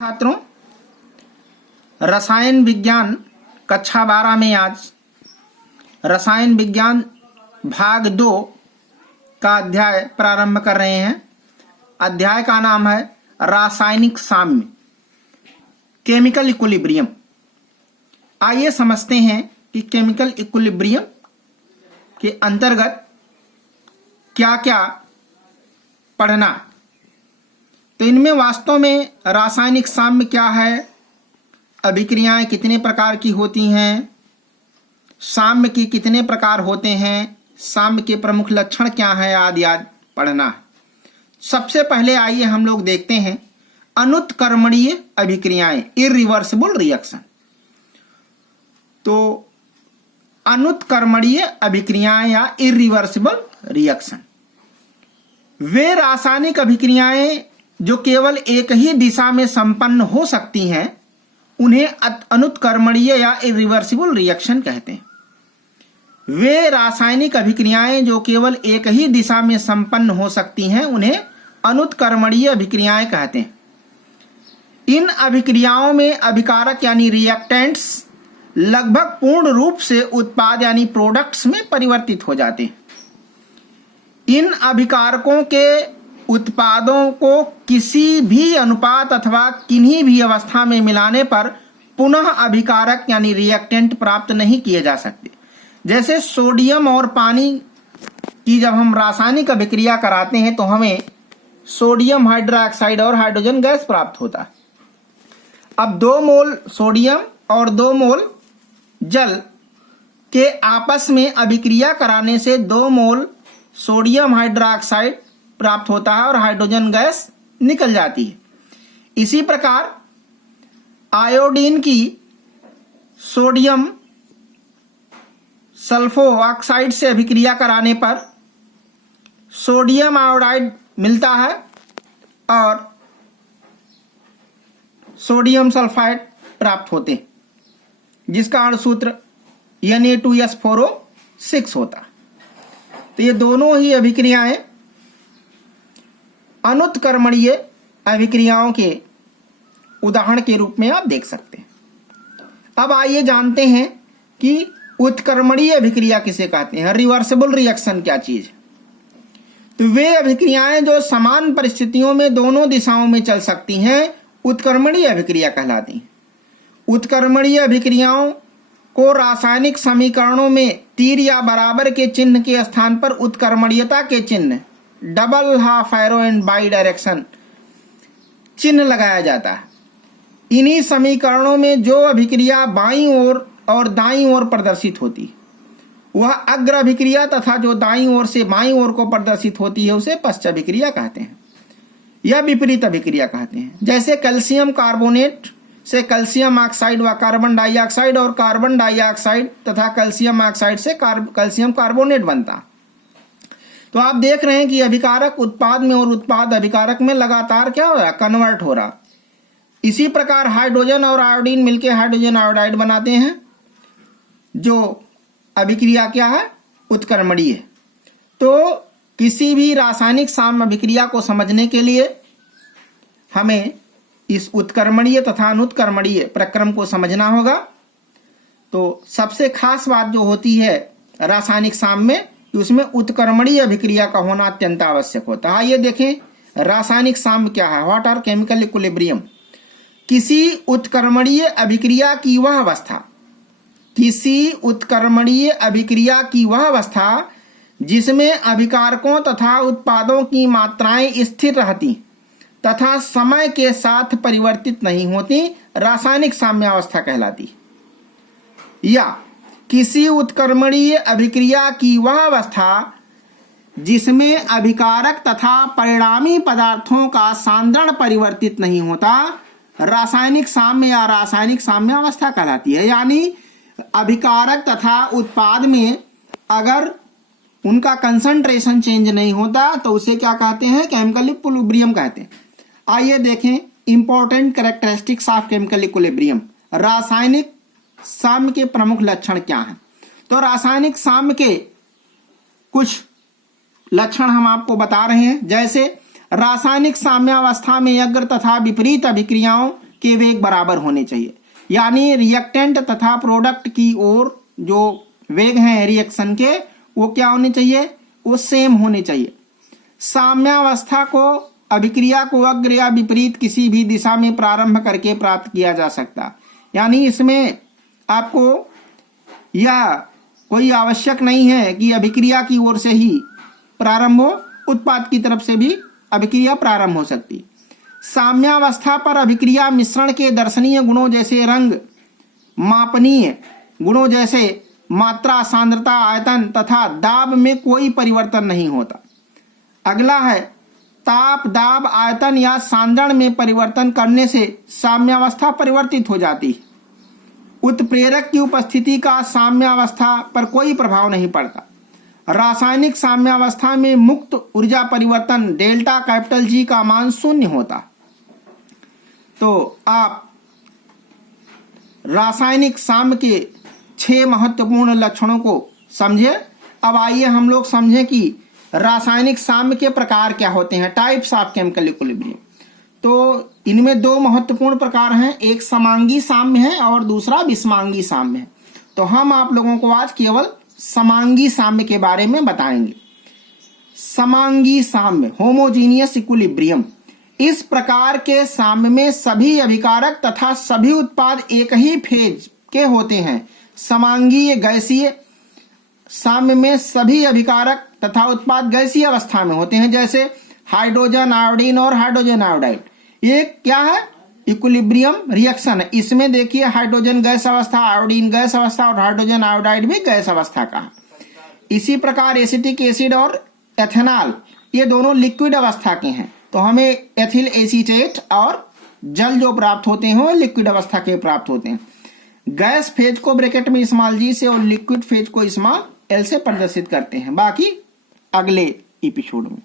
छात्रों, रसायन विज्ञान कक्षा 12 में आज रसायन विज्ञान भाग 2 का अध्याय प्रारंभ कर रहे हैं। अध्याय का नाम है रासायनिक साम्य, केमिकल इक्विलिब्रियम। आइए समझते हैं कि केमिकल इक्विलिब्रियम के अंतर्गत क्या क्या पढ़ना। तो इनमें वास्तव में रासायनिक साम्य क्या है, अभिक्रियाएं कितने प्रकार की होती हैं, साम्य के कितने प्रकार होते हैं, साम्य के प्रमुख लक्षण क्या हैं, आदि आदि पढ़ना है। सबसे पहले आइए हम लोग देखते हैं अनुत्क्रमणीय अभिक्रियाएं, इरिवर्सिबल रिएक्शन। तो अनुत्क्रमणीय अभिक्रियाएं या इरिवर्सिबल रिएक्शन वे रासायनिक अभिक्रियाएं जो केवल एक ही दिशा में संपन्न हो सकती हैं, उन्हें अनुत्क्रमणीय या इरिवर्सिबल रिएक्शन कहते हैं। वे रासायनिक अभिक्रियाएं जो केवल एक ही दिशा में संपन्न हो सकती हैं, उन्हें अनुत्क्रमणीय अभिक्रियाएं कहते हैं। इन अभिक्रियाओं में अभिकारक यानी रिएक्टेंट्स लगभग पूर्ण रूप से उत्पाद यानी प्रोडक्ट्स में परिवर्तित हो जाते हैं। इन अभिकारकों के उत्पादों को किसी भी अनुपात अथवा किन्हीं भी अवस्था में मिलाने पर पुनः अभिकारक यानी रिएक्टेंट प्राप्त नहीं किए जा सकते। जैसे सोडियम और पानी की जब हम रासायनिक अभिक्रिया कराते हैं तो हमें सोडियम हाइड्रोक्साइड और हाइड्रोजन गैस प्राप्त होता है। अब 2 मोल सोडियम और 2 मोल जल के आपस में अभिक्रिया कराने से 2 मोल सोडियम हाइड्रोक्साइड प्राप्त होता है और हाइड्रोजन गैस निकल जाती है। इसी प्रकार आयोडीन की सोडियम सल्फो ऑक्साइड से अभिक्रिया कराने पर सोडियम आयोडाइड मिलता है और सोडियम सल्फाइड प्राप्त होते हैं, जिसका अणुसूत्र Na2S4O6 होता है। तो ये दोनों ही अभिक्रियाएं अनुत्क्रमणीय अभिक्रियाओं के उदाहरण के रूप में आप देख सकते हैं। अब आइए जानते हैं कि उत्क्रमणीय अभिक्रिया किसे कहते हैं, रिवर्सिबल रिएक्शन क्या चीज है। तो वे अभिक्रियाएं जो समान परिस्थितियों में दोनों दिशाओं में चल सकती हैं, उत्क्रमणीय अभिक्रिया कहलाती हैं। उत्क्रमणीय अभिक्रियाओं को रासायनिक समीकरणों में तीर या बराबर के चिन्ह के स्थान पर उत्क्रमणीयता के चिन्ह, double half arrow and by direction चिन्ह लगाया जाता है। इन्हीं समीकरणों में जो अभिक्रिया बाईं ओर और दाईं ओर प्रदर्शित होती है वह अग्र अभिक्रिया तथा जो दाईं ओर से बाईं ओर को प्रदर्शित होती है उसे पश्च अभिक्रिया कहते हैं या विपरीत अभिक्रिया कहते हैं। जैसे कैल्शियम कार्बोनेट से कैल्शियम ऑक्साइड व कार्बन डाइऑक्साइड और कार्बन डाइऑक्साइड तथा कैल्शियम ऑक्साइड से कैल्शियम कार्बोनेट बनता। तो आप देख रहे हैं कि अभिकारक उत्पाद में और उत्पाद अभिकारक में लगातार क्या हो रहा है, कन्वर्ट हो रहा। इसी प्रकार हाइड्रोजन और आयोडीन मिलकर हाइड्रोजन आयोडाइड बनाते हैं, जो अभिक्रिया क्या है, उत्क्रमणीय। तो किसी भी रासायनिक साम्य अभिक्रिया को समझने के लिए हमें इस उत्क्रमणीय तथा अनुत्क्रमणीय प्रक्रम को समझना होगा। तो सबसे खास बात जो होती है रासायनिक साम्य में, उसमें उत्क्रमणीय अभिक्रिया का होना अत्यंत आवश्यक होता है। आइए देखें रासायनिक साम्य क्या है, व्हाट आर केमिकल इक्विलिब्रियम। किसी उत्क्रमणीय अभिक्रिया की वह अवस्था, किसी उत्क्रमणीय अभिक्रिया की वह अवस्था जिसमें अभिकारकों तथा उत्पादों की मात्राएं स्थिर रहती तथा समय के साथ परिवर्तित नहीं होती, रासायनिक साम्यावस्था कहलाती। या किसी उत्क्रमणीय अभिक्रिया की वह अवस्था जिसमें अभिकारक तथा परिणामी पदार्थों का सांद्रण परिवर्तित नहीं होता, रासायनिक साम्य या रासायनिक साम्यावस्था कहलाती है। यानी अभिकारक तथा उत्पाद में अगर उनका कंसंट्रेशन चेंज नहीं होता तो उसे क्या कहते हैं, केमिकल इक्विलिब्रियम कहते हैं। आइए देखें important characteristics of chemical equilibrium, रासायनिक साम्य के प्रमुख लक्षण क्या हैं। तो रासायनिक साम्य के कुछ लक्षण हम आपको बता रहे हैं। जैसे रासायनिक साम्यावस्था में अग्र तथा विपरीत अभिक्रियाओं के वेग बराबर होने चाहिए। यानी रिएक्टेंट तथा प्रोडक्ट की ओर जो वेग हैं रिएक्शन के वो क्या होने चाहिए, वो सेम होने चाहिए। साम्यावस्था को अभिक्रिया को अग्र या विपरीत किसी भी दिशा में प्रारंभ करके प्राप्त किया जा सकता। यानी इसमें आपको यह कोई आवश्यक नहीं है कि अभिक्रिया की ओर से ही प्रारंभ हो, उत्पाद की तरफ से भी अभिक्रिया प्रारंभ हो सकती। साम्यावस्था पर अभिक्रिया मिश्रण के दर्शनीय गुणों जैसे रंग, मापनीय गुणों जैसे मात्रा, सांद्रता, आयतन तथा दाब में कोई परिवर्तन नहीं होता। अगला है ताप, दाब, आयतन या सांद्रण में परिवर्तन करने से साम्यावस्था परिवर्तित हो जाती है। उत्प्रेरक की उपस्थिति का साम्यावस्था पर कोई प्रभाव नहीं पड़ता। रासायनिक साम्यावस्था में मुक्त ऊर्जा परिवर्तन डेल्टा कैपिटल जी का मान 0 होता। तो आप रासायनिक साम्य के 6 महत्वपूर्ण लक्षणों को समझे। अब आइए हम लोग समझें कि रासायनिक साम्य के प्रकार क्या होते हैं, टाइप्स ऑफ केमिकल इक्विलिब्रियम। तो इनमें 2 महत्वपूर्ण प्रकार हैं, एक समांगी साम्य है और दूसरा विषमांगी साम्य है। तो हम आप लोगों को आज केवल समांगी साम्य के बारे में बताएंगे। समांगी साम्य, होमोजीनियस इक्विलिब्रियम। इस प्रकार के साम्य में सभी अभिकारक तथा सभी उत्पाद एक ही फेज के होते हैं। समांगीय गैसीय साम्य में सभी अभिकारक तथा उत्पाद गैसीय अवस्था में होते हैं, जैसे हाइड्रोजन आयोडीन और हाइड्रोजन आयोडाइड। ये क्या है, इक्विलिब्रियम रिएक्शन है। इसमें देखिए हाइड्रोजन गैस अवस्था, आयोडीन गैस अवस्था और हाइड्रोजन आयोडाइड भी गैस अवस्था का है। इसी प्रकार एसिटिक एसिड और एथेनॉल ये दोनों लिक्विड अवस्था के हैं। तो हमें एथिल एसीटेट और जल जो प्राप्त होते हैं वो लिक्विड अवस्था के प्राप्त होते हैं। गैस फेज को ब्रैकेट में स्मॉल जी से और लिक्विड फेज को स्मॉल एल से प्रदर्शित करते हैं। बाकी अगले एपिसोड में।